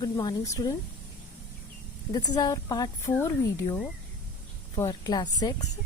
Good morning, student. This is our part 4 video for class 6,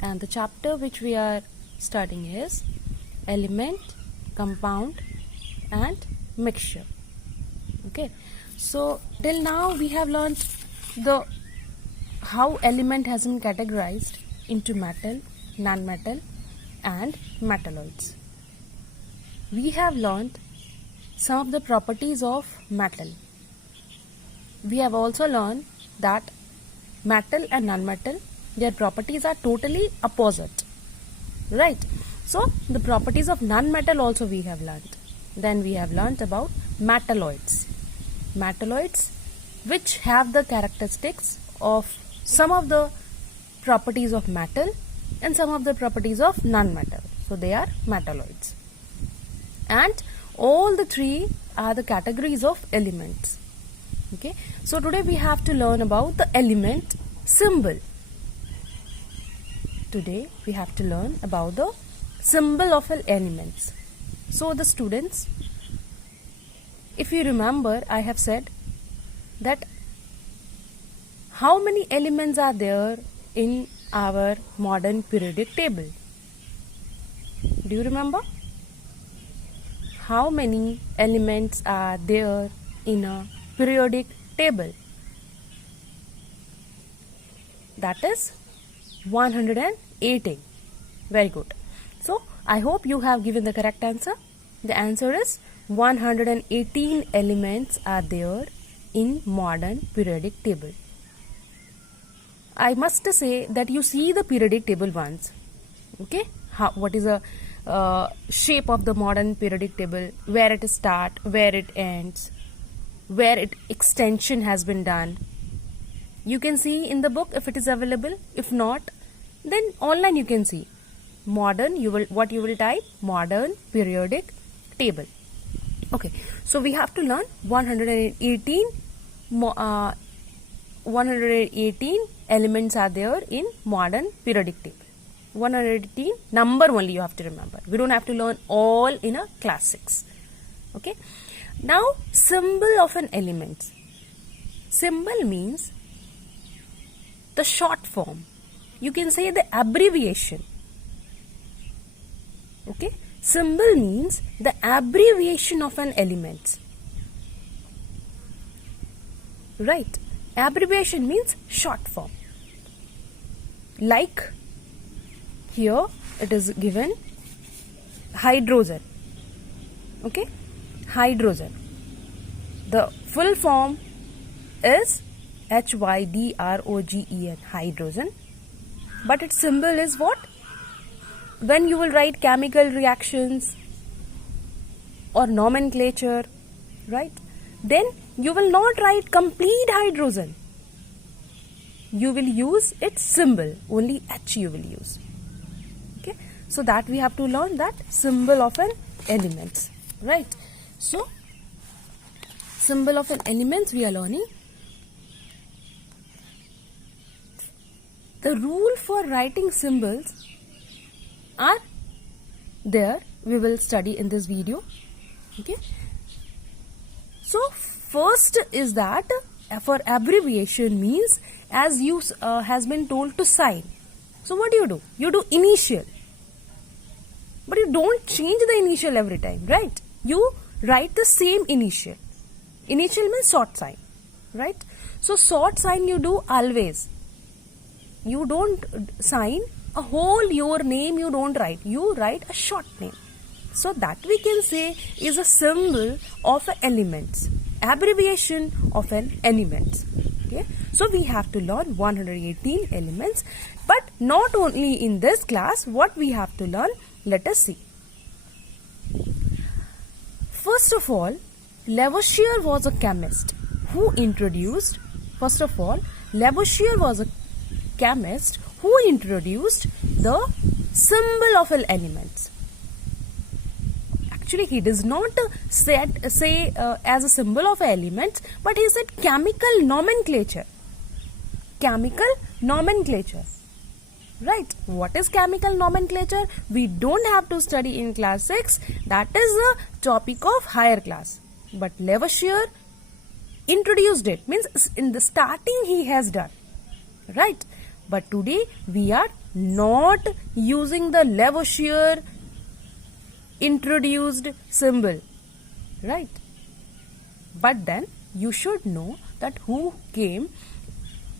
and the chapter which we are studying is element, compound and mixture. Okay, so till now we have learned the how element has been categorized into metal, non-metal and metalloids. We have learned some of the properties of metal. We have also learned that metal and non-metal, their properties are totally opposite, right? So the properties of non-metal also we have learned. Then we have learned about metalloids. Metalloids which have the characteristics of some of the properties of metal and some of the properties of non-metal. So they are metalloids. And all the three are the categories of elements. Okay, so today we have to learn about the element symbol. Today we have to learn about the symbol of elements. So the students, if you remember, I have said that how many elements are there in our modern periodic table? Do you remember? How many elements are there in a periodic table? That is 118. Very good. So I hope you have given the correct answer. The answer is 118 elements are there in modern periodic table. I must say that you see the periodic table once. Okay, what is the shape of the modern periodic table, where it starts, where it ends, where its extension has been done. You can see in the book if it is available. If not, then online you can see. Modern, you will type modern periodic table. Okay, so we have to learn 118 elements are there in modern periodic table. 118 number only you have to remember. We don't have to learn all in a class 6. Okay. Now symbol of an element. Symbol means the short form. You can say the abbreviation. Okay. Symbol means the abbreviation of an element. Right. Abbreviation means short form. Like here it is given hydrogen. Okay, hydrogen. The full form is HYDROGEN, hydrogen. But its symbol is what? When you will write chemical reactions or nomenclature, right? Then you will not write complete hydrogen. You will use its symbol. Only H you will use. Okay, so that we have to learn that symbol of an element, right? So symbol of an element we are learning. The rule for writing symbols are there. We will study in this video. Okay, so first is that for abbreviation means as you has been told to sign. So what do? You do initial. But you don't change the initial every time, right? You write the same initial. Initial means short sign, right? So short sign you do always. You don't sign a whole your name, you don't write. You write a short name. So that we can say is a symbol of an element. Abbreviation of an element. Okay, so we have to learn 118 elements, but not only in this class. What we have to learn, let us see. First of all, Lavoisier was a chemist who introduced. First of all, Lavoisier was a chemist who introduced the symbol of an element. Actually, he does not say as a symbol of elements, but he said chemical nomenclature. Chemical nomenclature. Right. What is chemical nomenclature? We don't have to study in class 6. That is the topic of higher class. But Lavoisier introduced it, means in the starting he has done, right? But today we are not using the Lavoisier introduced symbol, right? But then you should know that who came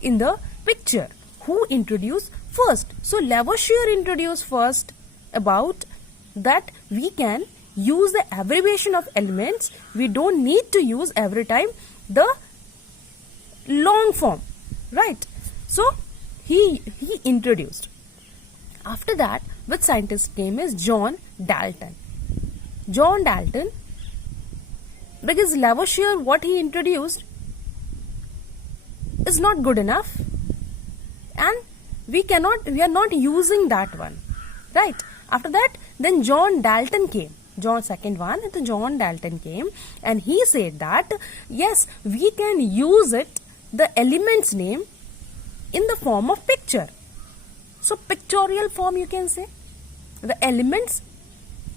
in the picture, who introduced first. So Lavoisier introduced first about that we can use the abbreviation of elements. We don't need to use every time the long form, right? So he introduced. After that, which scientist came is John Dalton. John Dalton, because Lavoisier, what he introduced is not good enough, and we are not using that one, right? After that, then John Dalton came. Second one, John Dalton came, and he said that yes, we can use it, the element's name, in the form of picture. So pictorial form, you can say. The elements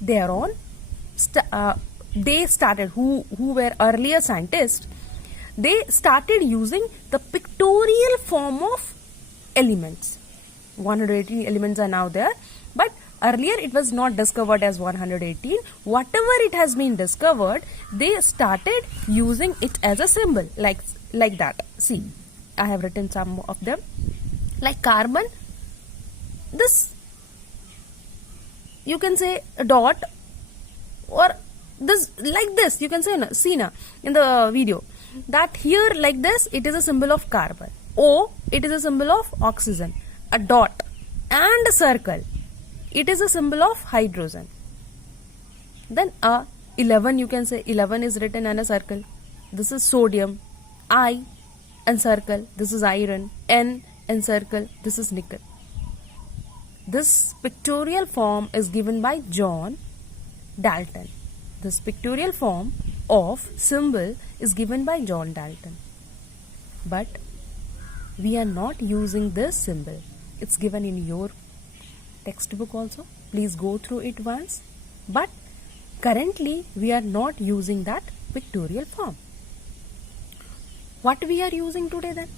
thereon, they started, who were earlier scientists, they started using the pictorial form of elements. 118 elements are now there, but earlier it was not discovered as 118. Whatever it has been discovered, they started using it as a symbol, like that. See, I have written some of them. Like carbon, this you can say a dot, or this like this you can say, see na, in the video, that here like this, it is a symbol of carbon. O, it is a symbol of oxygen. A dot and a circle, it is a symbol of hydrogen. Then 11, you can say 11 is written in a circle. This is sodium. I and circle, this is iron. N and circle, this is nickel. This pictorial form is given by John Dalton. This pictorial form of symbol is given by John Dalton. But we are not using this symbol. It's given in your textbook also. Please go through it once. But currently we are not using that pictorial form. What we are using today then?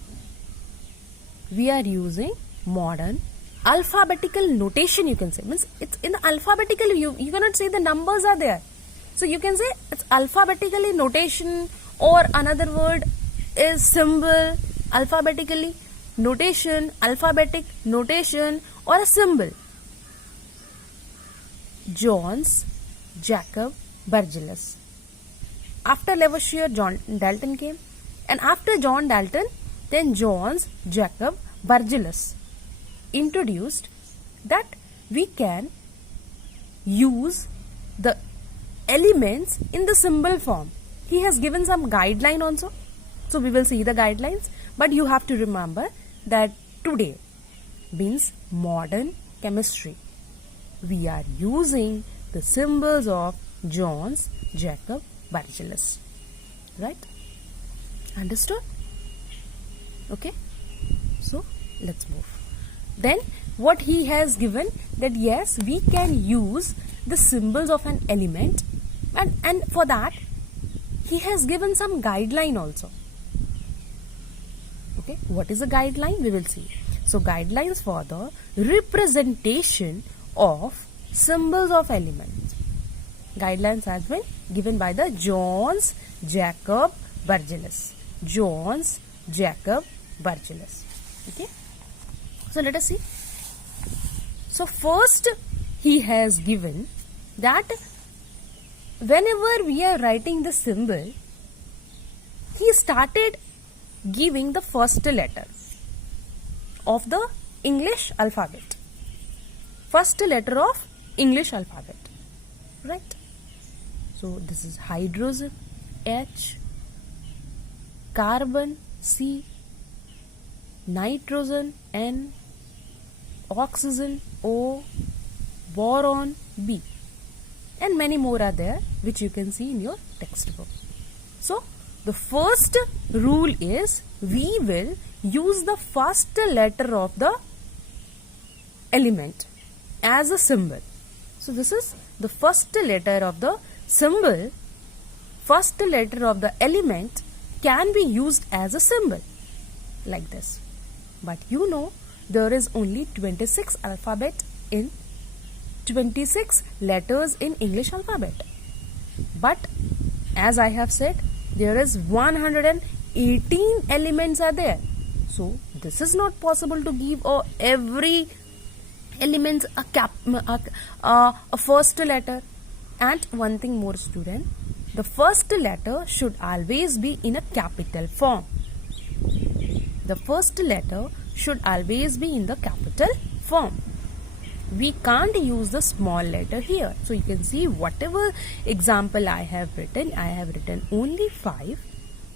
We are using modern alphabetical notation, you can say. Means it's in the alphabetical, you cannot say the numbers are there. So you can say it's alphabetically notation, or another word is symbol, alphabetically notation, alphabetic notation, or a symbol. Johannes Jacob Berzelius. After Lavoisier, John Dalton came, and after John Dalton, then Johannes Jacob Berzelius introduced that we can use the elements in the symbol form. He has given some guideline also, so we will see the guidelines. But you have to remember that today means modern chemistry. We are using the symbols of Johannes Jacob Berzelius, right? Understood? Okay, so let's move. Then what he has given, that yes, we can use the symbols of an element, and for that he has given some guideline also. Okay, what is a guideline? We will see. So guidelines for the representation of symbols of elements. Guidelines has been given by the Johannes Jacob Berzelius. Johannes Jacob Berzelius. Okay. So let us see. So first he has given that whenever we are writing the symbol, he started giving the first letter of the English alphabet. First letter of English alphabet. Right? So this is hydrogen, H, carbon, C, nitrogen, N, oxygen, O, boron, B, and many more are there which you can see in your textbook. So the first rule is we will use the first letter of the element as a symbol. So this is the first letter of the symbol, first letter of the element can be used as a symbol like this. But you know there is only 26 alphabet in 26 letters in English alphabet. But as I have said, there is 118 elements are there. So this is not possible to give every element a first letter. And one thing more, student, the first letter should always be in a capital form. The first letter should always be in the capital form. We can't use the small letter here. So you can see whatever example I have written only 5.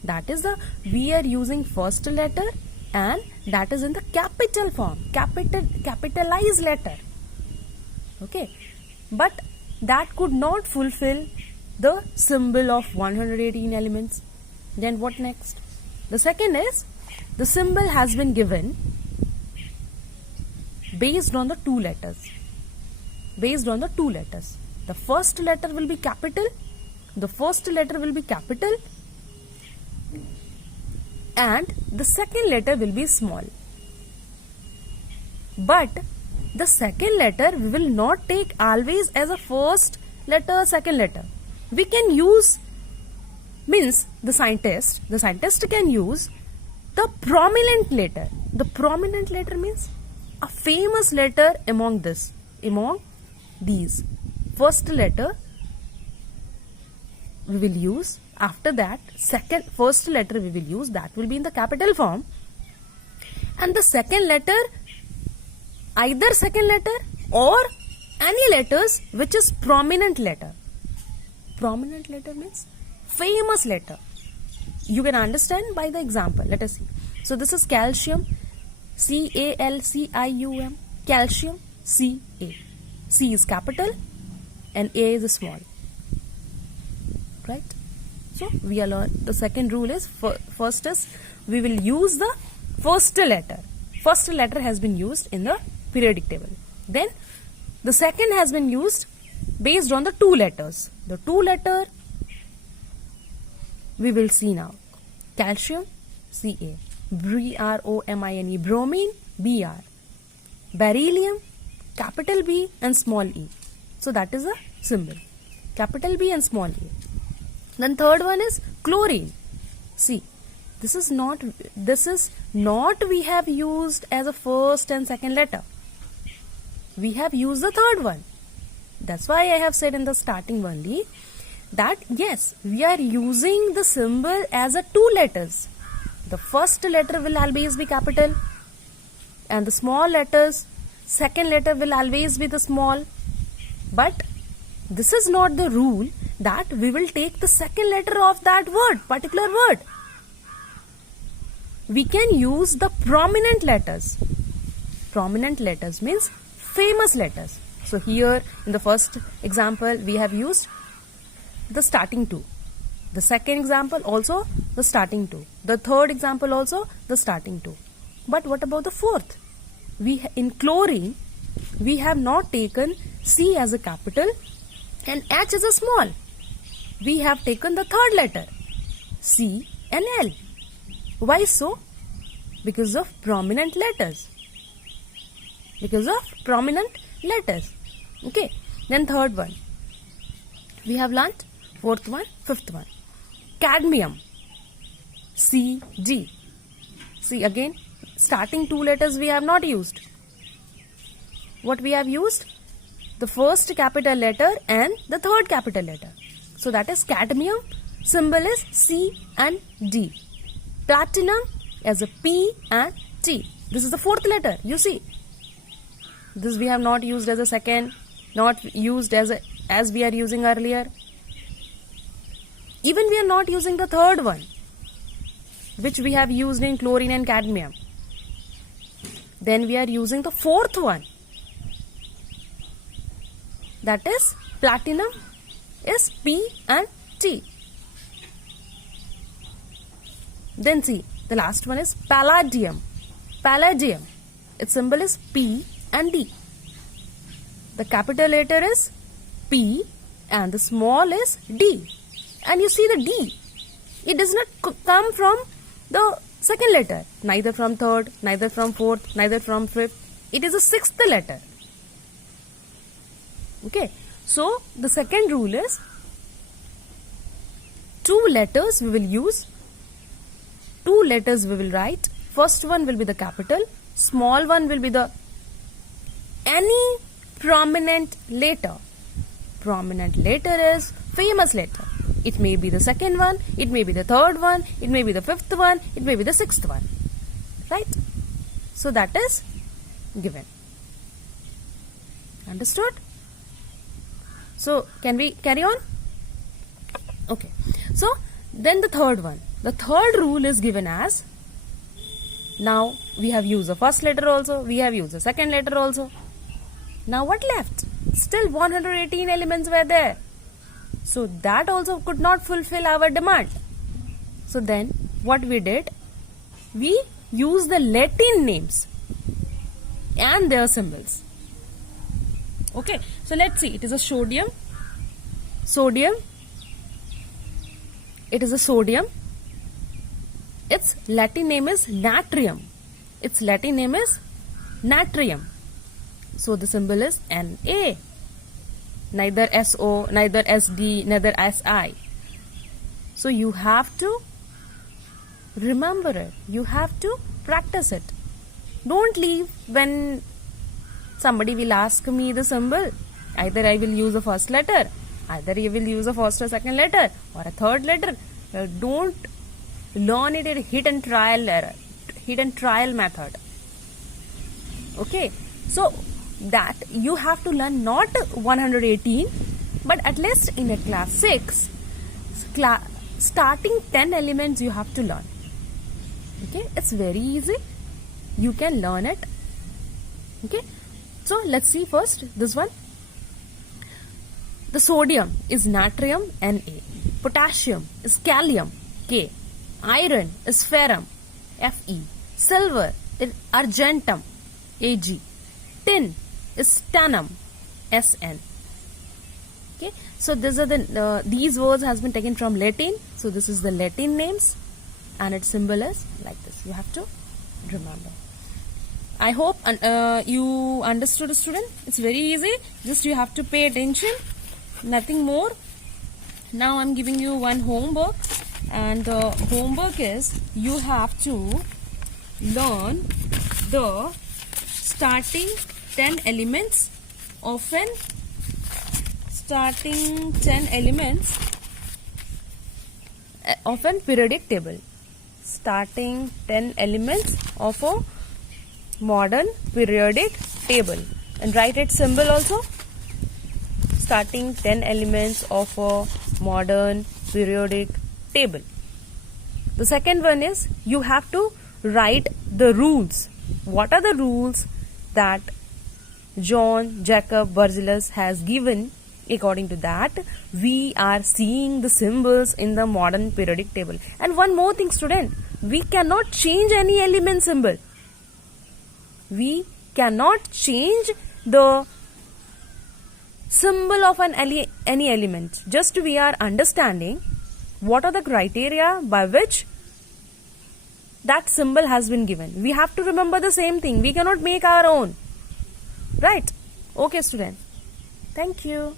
That is we are using first letter, and that is in the capital form, capitalized letter. Okay, but that could not fulfill the symbol of 118 elements. Then what next? The second is the symbol has been given based on the two letters. Based on the two letters. The first letter will be capital. The first letter will be capital. And the second letter will be small. But the second letter we will not take always as a first letter, second letter. We can use, means the scientist can use the prominent letter. The prominent letter means a famous letter among these. First letter we will use. After that, first letter we will use, that will be in the capital form. And the second letter, either second letter or any letters which is prominent letter. Prominent letter means famous letter. You can understand by the example. Let us see. So this is calcium, CALCIUM, calcium, CA. C is capital and A is small. Right? So we are learn. The second rule is, first is we will use the first letter. First letter has been used in the periodic table. Then the second has been used based on the two letters. The two letter we will see now. Calcium, Ca. BROMINE, bromine, Br. Beryllium, capital B and small e. So that is a symbol. Capital B and small e. Then third one is chlorine. See, this is not we have used as a first and second letter. We have used the third one. That's why I have said in the starting only that yes, we are using the symbol as a two letters. The first letter will always be capital and the small letters, second letter will always be the small. But this is not the rule that we will take the second letter of that word, particular word. We can use the prominent letters. Prominent letters means famous letters. So here in the first example we have used the starting two. The second example also the starting two. The third example also the starting two. But what about the fourth? In chlorine we have not taken C as a capital and H as a small. We have taken the third letter, C and L. Why so? Because of prominent letters. Because of prominent letters. Okay. Then third one. We have learnt. Fourth one, fifth one. Cadmium. Cg. See again, starting two letters we have not used. What we have used? The first capital letter and the third capital letter. So that is cadmium. Symbol is C and D. Platinum as a P and T. This is the fourth letter. You see. This we have not used as a second. Not used as we are using earlier. Even we are not using the third one, which we have used in chlorine and cadmium. Then we are using the fourth one. That is platinum is P and T. Then see, the last one is palladium. Palladium. Its symbol is P and D. The capital letter is P and the small is D. And you see the D. It does not come from the second letter, neither from third, neither from fourth, neither from fifth. It is a sixth letter. Okay, so the second rule is two letters we will use, two letters we will write. First one will be the capital, small one will be the any prominent letter. Prominent letter is famous letter. It may be the second one, it may be the third one, it may be the fifth one, it may be the sixth one. Right? So that is given. Understood? So can we carry on? Okay. So then the third one. The third rule is given as, now we have used the first letter also, we have used the second letter also. Now what left? Still 118 elements were there. So that also could not fulfill our demand. So then what we did? We used the Latin names and their symbols. Okay, so let's see. It is a sodium. Sodium. It is a sodium. Its Latin name is natrium. Its Latin name is natrium. So the symbol is Na. Neither SO, neither SD, neither SI. So you have to remember it. You have to practice it. Don't leave when somebody will ask me the symbol. Either I will use the first letter, either you will use the first or second letter or a third letter. Don't learn it in hit and trial method. Okay, so that you have to learn not 118 but at least in a class 6 starting 10 elements you have to learn. Okay, it's very easy, you can learn it. Okay, so let's see first this one. The sodium is natrium, Na. Potassium is kalium, K. Iron is ferrum, Fe. Silver is argentum, Ag. Tin is tannum, Sn. Okay, so these are these words has been taken from Latin. So this is the Latin names and its symbol is like this. You have to remember. I hope you understood, student. It's very easy. Just you have to pay attention. Nothing more. Now I'm giving you one homework, and the homework is you have to learn the starting 10 elements of an periodic table. Starting 10 elements of a modern periodic table, and write its symbol also. Starting 10 elements of a modern periodic table. The second one is you have to write the rules. What are the rules that John Jacob Berzelius has given? According to that, we are seeing the symbols in the modern periodic table. And one more thing, student, we cannot change any element symbol. We cannot change the symbol of any element. Just we are understanding what are the criteria by which that symbol has been given. We have to remember the same thing. We cannot make our own. Right? Okay, student. Thank you.